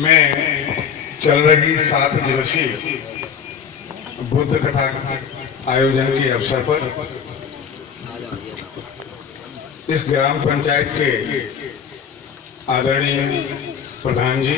में चल रही 7 दिवसीय बुद्ध कथा आयोजन के अवसर पर इस ग्राम पंचायत के आदरणीय प्रधान जी,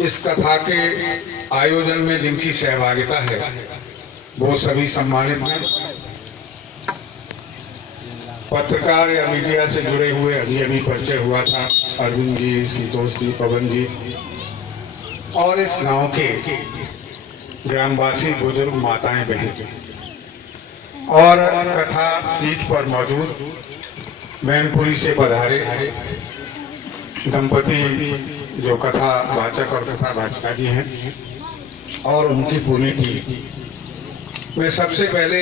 इस कथा के आयोजन में जिनकी सहभागिता है वो सभी सम्मानित हैं। पत्रकार या मीडिया से जुड़े हुए अभी परिचय हुआ था, अरविंद जी, संतोष जी, पवन जी और इस गांव के ग्रामवासी बुजुर्ग माताएं बहनें और कथा पीठ पर मौजूद मैनपुरी से पधारे दंपति जो कथा वाचक और कथा वाचिका जी हैं और उनकी पूरी टीम। मैं सबसे पहले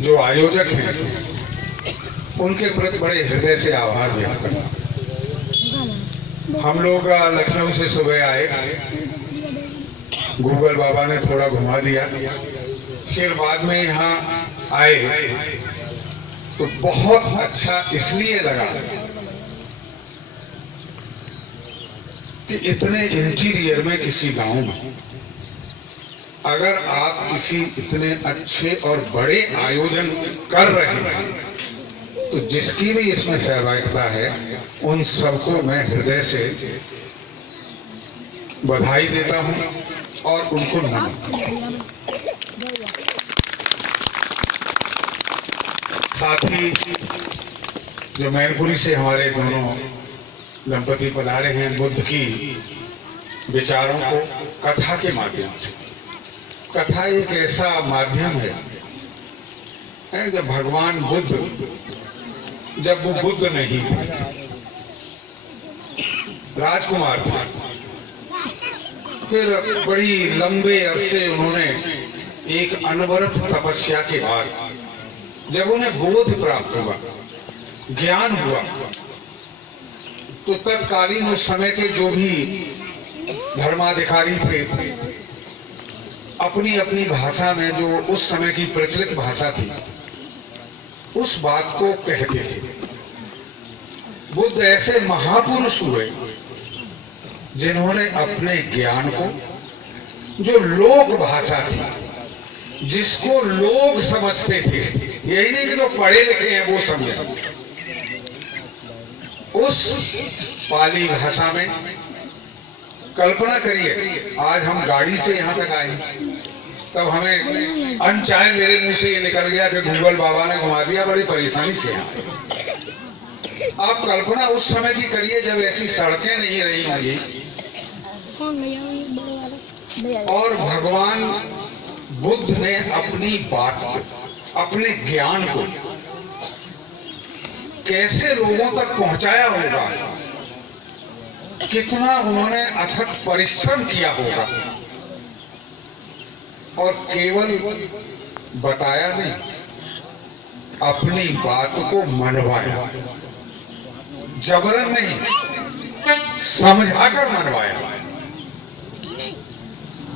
जो आयोजक हैं उनके प्रति बड़े हृदय से आभार व्यक्त करता हूं। हम लोग लखनऊ से सुबह आए, गूगल बाबा ने थोड़ा घुमा दिया, फिर बाद में यहाँ आए तो बहुत अच्छा इसलिए लगा कि इतने इंटीरियर में किसी गांव में अगर आप किसी इतने अच्छे और बड़े आयोजन कर रहे हैं तो जिसकी भी इसमें सहभागिता है उन सबको मैं हृदय से बधाई देता हूं और उनको नमन। साथ ही जो मैनपुरी से हमारे दोनों दंपति पधारे हैं, बुद्ध की विचारों को कथा के माध्यम से। कथा एक ऐसा माध्यम है जब भगवान बुद्ध जब वो बुद्ध नहीं थे, राजकुमार थे, फिर बड़ी लंबे अरसे उन्होंने एक अनवरत तपस्या के बाद जब उन्हें बोध प्राप्त हुआ, ज्ञान हुआ, तो तत्कालीन उस समय के जो भी धर्माधिकारी थे अपनी अपनी भाषा में, जो उस समय की प्रचलित भाषा थी, उस बात को कहते थे। बुद्ध ऐसे महापुरुष हुए जिन्होंने अपने ज्ञान को, जो लोक भाषा थी, जिसको लोग समझते थे, यही नहीं कि जो पढ़े लिखे हैं वो समझे, उस पाली भाषा में। कल्पना करिए, आज हम गाड़ी से यहां तक आए, तब हमें अनचाहे मेरे मुंह से ये निकल गया कि गूगल बाबा ने घुमा दिया, बड़ी परेशानी से यहाँ। आप कल्पना उस समय की करिए जब ऐसी सड़कें नहीं रही होंगी और भगवान बुद्ध ने अपनी बात को, अपने ज्ञान को कैसे लोगों तक पहुंचाया होगा, कितना उन्होंने अथक परिश्रम किया होगा और केवल बताया नहीं, अपनी बात को मनवाया, जबरन नहीं, समझाकर मनवाया।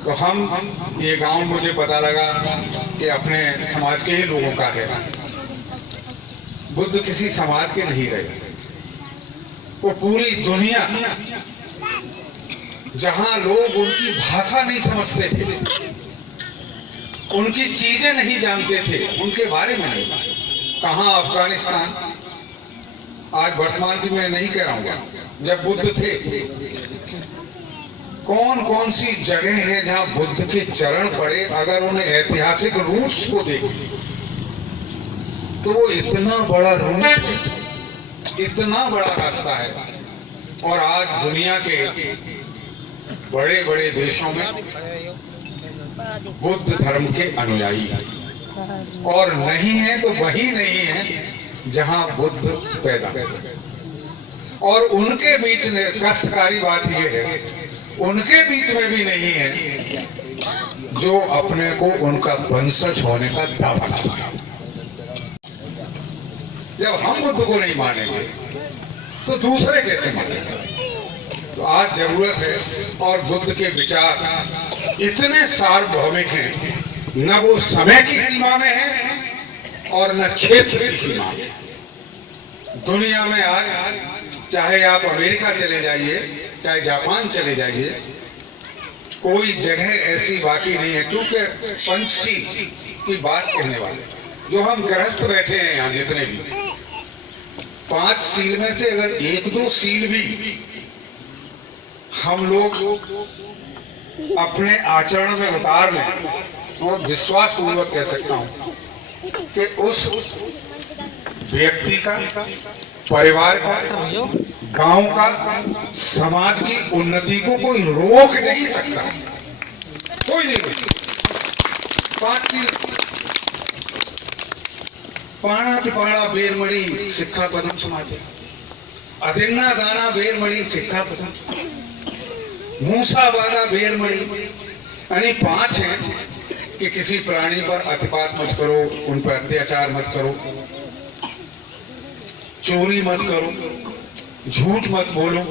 तो हम ये गांव मुझे पता लगा कि अपने समाज के ही लोगों का है। बुद्ध किसी समाज के नहीं रहे, वो पूरी दुनिया, जहां लोग उनकी भाषा नहीं समझते थे, उनकी चीजें नहीं जानते थे, उनके बारे में नहीं, कहां अफगानिस्तान, आज वर्तमान की मैं नहीं कह रहा हूं, जब बुद्ध थे कौन कौन सी जगह है जहां बुद्ध के चरण पड़े, अगर उन्हें ऐतिहासिक रूट्स को देखें तो वो इतना बड़ा रूट, इतना बड़ा रास्ता है। और आज दुनिया के बड़े बड़े देशों में बुद्ध धर्म के अनुयायी हैं, और नहीं है तो वही नहीं है जहां बुद्ध पैदा हुए। और उनके बीच में कष्टकारी बात यह है, उनके बीच में भी नहीं है जो अपने को उनका वंशज होने का दावा करता है। जब हम बुद्ध को नहीं मानेंगे तो दूसरे कैसे मानेंगे? तो आज जरूरत है, और बुद्ध के विचार इतने सार्वभौमिक हैं, न वो समय की सीमा में है और न क्षेत्र की सीमा में। दुनिया में आज चाहे आप अमेरिका चले जाइए, चाहे जापान चले जाइए, कोई जगह ऐसी बाकी नहीं है। क्योंकि पंछी की बात कहने वाले जो हम गृहस्थ बैठे हैं यहाँ जितने भी, 5 सील में से अगर 1-2 सील भी हम लोग अपने आचरण में उतार लें तो विश्वास पूर्वक कह सकता हूं कि उस व्यक्ति का, परिवार का, गांव का, समाज की उन्नति को कोई रोक नहीं सकता, कोई नहीं रोक। 5 सील पाणा पाड़ा बेर मड़ी सिक्खा पदम समाधि, अदिन्ना दाना बेर मड़ी सिक्खा पदम, मूसा वाला बेर मड़ी। यानी 5 हैं कि किसी प्राणी पर अतिपात मत करो, उन पर अत्याचार मत करो, चोरी मत करो, झूठ मत बोलो,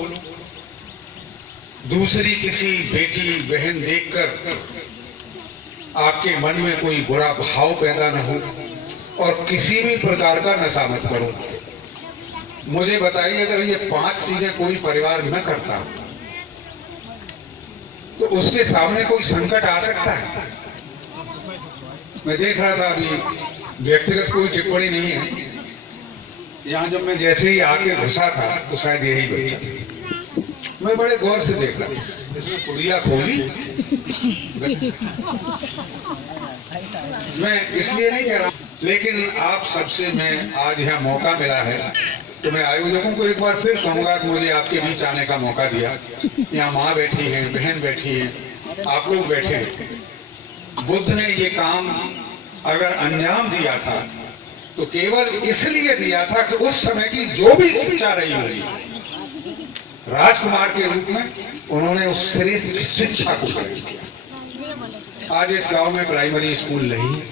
दूसरी किसी बेटी बहन देखकर आपके मन में कोई बुरा भाव पैदा न हो, और किसी भी प्रकार का नशा मत करो। मुझे बताइए, अगर ये 5 चीजें कोई परिवार न करता तो उसके सामने कोई संकट आ सकता है। मैं देख रहा था अभी, व्यक्तिगत कोई टिप्पणी नहीं है, यहाँ जब मैं जैसे ही आके घुसा था तो शायद यही बच्चा था। मैं बड़े गौर से देख रहा, इसमें कुड़िया खोली। मैं इसलिए नहीं कह रहा, लेकिन आप सबसे मैं आज यहाँ मौका मिला है तो मैं आयोजकों को एक बार फिर कहूंगा कि मुझे आपके बीच आने का मौका दिया। यहाँ माँ बैठी है, बहन बैठी है, आप लोग बैठे हैं। बुद्ध ने ये काम अगर अंजाम दिया था तो केवल इसलिए दिया था कि उस समय की जो भी शिक्षा रही होगी, राजकुमार के रूप में उन्होंने उस श्रेष्ठ शिक्षा को ग्रहण किया। आज इस गांव में प्राइमरी स्कूल नहीं है,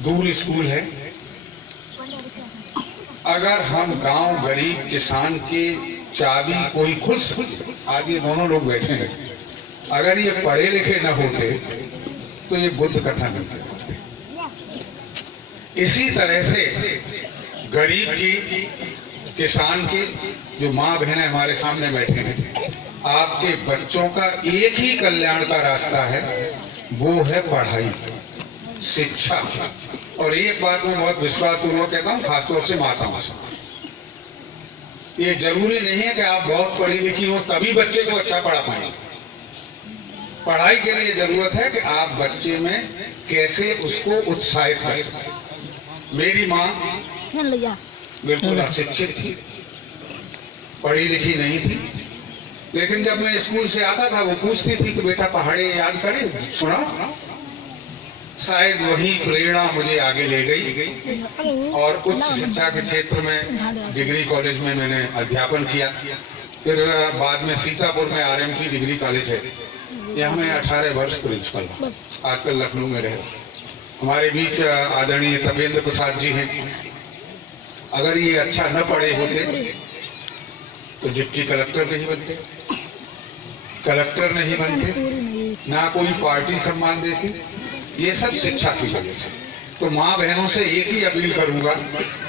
दूर स्कूल है। अगर हम गांव गरीब किसान के चाबी कोई खुद, आज ये दोनों लोग बैठे हैं, अगर ये पढ़े लिखे न होते तो ये बुद्ध कथा नहीं करते। इसी तरह से गरीब की, किसान की जो माँ बहनें हमारे सामने बैठे हैं, आपके बच्चों का एक ही कल्याण का रास्ता है, वो है पढ़ाई, शिक्षा। और एक बात मैं बहुत विश्वास पूर्वक कहता हूँ, खासतौर से माताओं से, ये जरूरी नहीं है कि आप बहुत पढ़ी लिखी हो तभी बच्चे को अच्छा पढ़ा पाएंगे। पढ़ाई के लिए जरूरत है कि आप बच्चे में कैसे उसको उत्साहित कर सकें। मेरी माँ बिल्कुल अशिक्षित थी, पढ़ी लिखी नहीं थी, लेकिन जब मैं स्कूल से आता था वो पूछती थी कि बेटा पहाड़े याद करे, सुना। शायद वही प्रेरणा मुझे आगे ले गई और उच्च शिक्षा के क्षेत्र में डिग्री कॉलेज में मैंने अध्यापन किया। फिर बाद में सीतापुर में RMT डिग्री कॉलेज है, यहाँ मैं 18 वर्ष प्रिंसिपल हूँ, आजकल लखनऊ में रहे। हमारे बीच आदरणीय तपेंद्र प्रसाद जी हैं। अगर ये अच्छा न पढ़े होते तो डिप्टी कलेक्टर नहीं बनते, कलेक्टर नहीं बनते, ना कोई पार्टी सम्मान देती, ये सब शिक्षा की वजह से। तो माँ बहनों से एक ही अपील करूंगा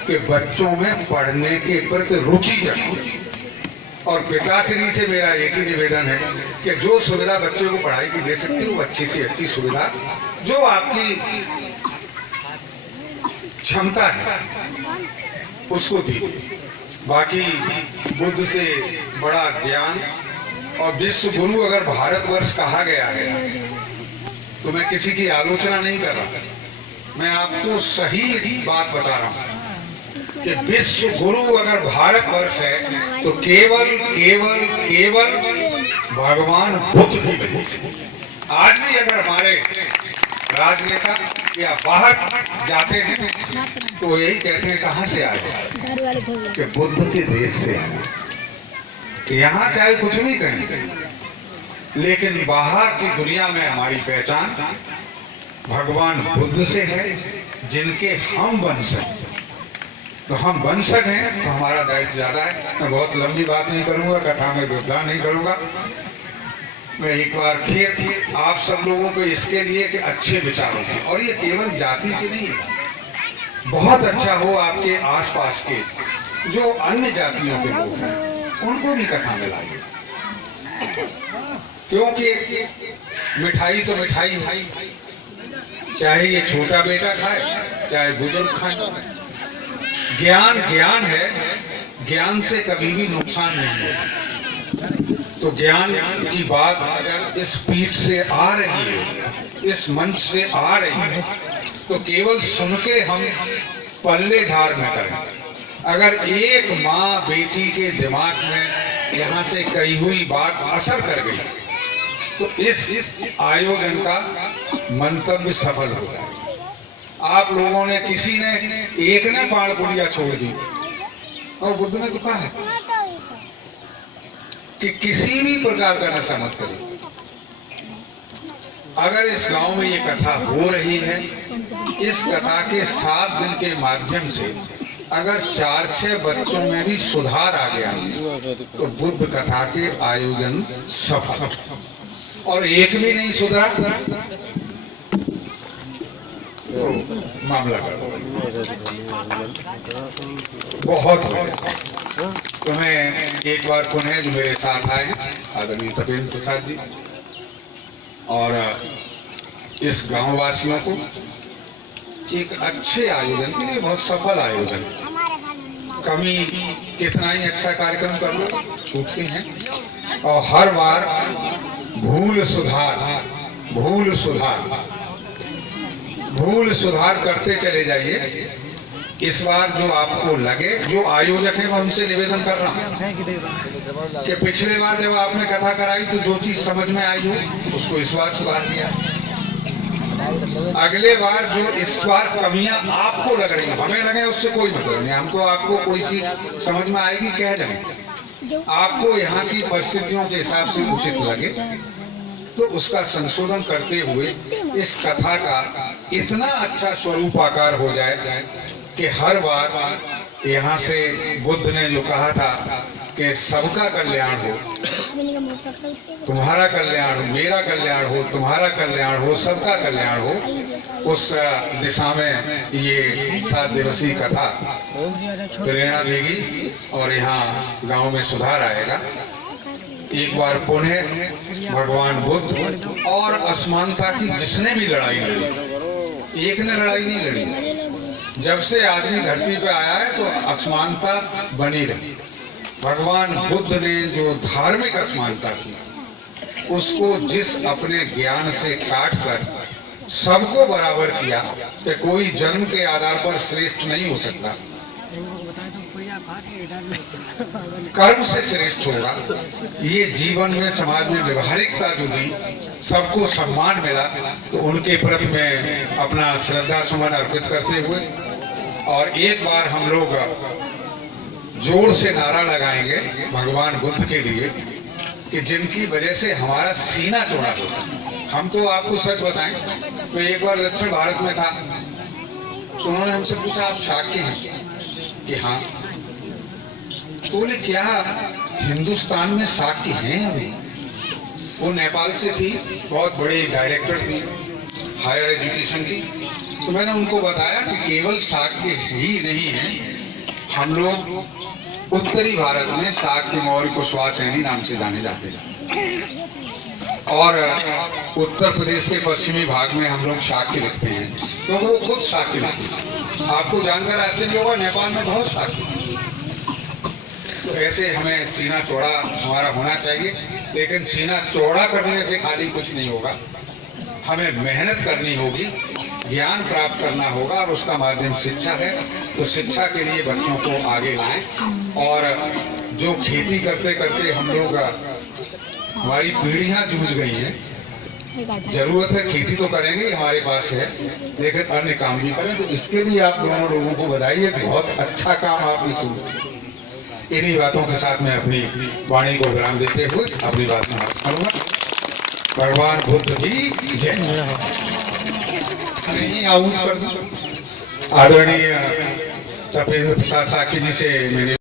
कि बच्चों में पढ़ने के प्रति रुचि जगाओ। और पिताश्री से मेरा एक ही निवेदन है कि जो सुविधा बच्चों को पढ़ाई की दे सकती है वो अच्छी से अच्छी सुविधा जो आपकी क्षमता है उसको दीजिए। बाकी बुद्ध से बड़ा ज्ञान और विश्व गुरु अगर भारतवर्ष कहा गया है तो मैं किसी की आलोचना नहीं कर रहा, मैं आपको सही बात बता रहा हूं कि विश्व गुरु अगर भारतवर्ष है तो केवल केवल केवल भगवान बुद्ध की वजह से। आज भी अगर हमारे राजनेता या बाहर जाते हैं तो यही कहते हैं कहां से आए, कि बुद्ध के देश से आए। यहाँ चाहे कुछ भी करें, लेकिन बाहर की दुनिया में हमारी पहचान भगवान बुद्ध से है, जिनके हम वंशज हैं। तो हम वंशज हैं तो हमारा दायित्व ज्यादा है। मैं बहुत लंबी बात नहीं करूंगा, कथा में योगदान नहीं करूंगा। मैं एक बार फिर आप सब लोगों को इसके लिए कि अच्छे विचारों की, और ये केवल जाति की नहीं है, बहुत अच्छा हो आपके आसपास के जो अन्य जातियों के लोग हैं उनको भी कथा में लाइए, क्योंकि मिठाई तो मिठाई है, चाहे ये छोटा बेटा खाए चाहे बुजुर्ग खाए। ज्ञान ज्ञान है, ज्ञान से कभी भी नुकसान नहीं होगा। तो ज्ञान की बात अगर इस पीठ से आ रही है, इस मंच से आ रही है, तो केवल सुन के हम पल्ले झाड़ न करें। अगर एक माँ बेटी के दिमाग में यहाँ से कही हुई बात असर कर गई तो इस आयोजन का मंतव्य सफल हो जाए। आप लोगों ने किसी ने एक ने बाण पुड़िया छोड़ दी और बुद्ध ने तो कहा है कि किसी भी प्रकार का नशा मत करो। अगर इस गांव में ये कथा हो रही है, इस कथा के 7 दिन के माध्यम से अगर 4-6 बच्चों में भी सुधार आ गया तो बुद्ध कथा के आयोजन सफल। और एक भी नहीं सुधरा तो मामला बहुत है। तो मैं एक बार पुनः जो मेरे साथ आए हैं आदरणीय तपेंद्र प्रसाद जी और इस गांव वासियों को एक अच्छे आयोजन के लिए, बहुत सफल आयोजन, कमी कितना ही अच्छा कार्यक्रम कर लो छूटते हैं। और हर बार भूल सुधार करते चले जाइए। इस बार जो आपको लगे, जो आयोजक है मैं उनसे निवेदन कर रहा हूं कि पिछले बार जब आपने कथा कराई तो जो चीज समझ में आई हो उसको इस बार सुधार दिया। अगले बार जो इस बार कमियां आपको लग रही, हमें लगे उससे कोई मतलब नहीं, हम तो आपको कोई चीज समझ में आएगी कह जाएंगे। आपको यहाँ की परिस्थितियों के हिसाब से उचित लगे तो उसका संशोधन करते हुए इस कथा का इतना अच्छा स्वरूप आकार हो जाए कि हर बार यहाँ से बुद्ध ने जो कहा था कि सबका कल्याण हो, तुम्हारा कल्याण हो, मेरा कल्याण हो, तुम्हारा कल्याण हो, सबका कल्याण हो, उस दिशा में ये 7 दिवसीय कथा प्रेरणा देगी और यहाँ गांव में सुधार आएगा। एक बार पुनः भगवान बुद्ध और असमानता की जिसने भी लड़ाई लड़ी, एक ने लड़ाई नहीं लड़ी। जब से आदमी धरती पे आया है तो असमानता बनी रही। भगवान बुद्ध ने जो धार्मिक असमानता थी उसको जिस अपने ज्ञान से काट कर सबको बराबर किया कि कोई जन्म के आधार पर श्रेष्ठ नहीं हो सकता, कर्म से श्रेष्ठ होगा। ये जीवन में समाज में व्यवहारिकता जो दी, सबको सम्मान मिला, तो उनके प्रति में अपना श्रद्धा सुमन अर्पित करते हुए और एक बार हम लोग जोर से नारा लगाएंगे भगवान बुद्ध के लिए कि जिनकी वजह से हमारा सीना चौड़ा होगा। हम तो आपको सच बताएं तो एक बार दक्षिण भारत में था तो उन्होंने हमसे पूछा आप शाक्य हैं कि हाँ। तो बोले क्या हिंदुस्तान में शाक्य हैं अभी? वो नेपाल से थी, बहुत बड़ी डायरेक्टर थी हायर एजुकेशन की। तो मैंने उनको बताया कि केवल शाक्य ही नहीं है, हम लोग उत्तरी भारत में शाक्य मौर्य कुशवाहा सैनी नाम से जाने जाते हैं और उत्तर प्रदेश के पश्चिमी भाग में हम लोग शाक्य लिखते हैं, तो वो खुद शाक्य लिखते हैं। आपको जानकर आश्चर्य होगा नेपाल में बहुत शाक्य। तो ऐसे हमें सीना चौड़ा हमारा होना चाहिए, लेकिन सीना चौड़ा करने से खाली कुछ नहीं होगा, हमें मेहनत करनी होगी, ज्ञान प्राप्त करना होगा और उसका माध्यम शिक्षा है। तो शिक्षा के लिए बच्चों को आगे लाएं और जो खेती करते करते हम लोग, हमारी पीढ़ियां जूझ गई हैं, जरूरत है खेती तो करेंगे हमारे पास है, लेकिन अन्य काम भी करें। तो इसके लिए आप दोनों लोगों को बधाई है, बहुत अच्छा काम आपने शुरू। इन्हीं बातों के साथ मैं अपनी वाणी को विराम देते हुए अपनी बात समाप्त करूंगा। भगवान बुद्ध की जय। नहीं आउट कर दूं आदरणीय तपेंद्र प्रसाद साकी जी से मैंने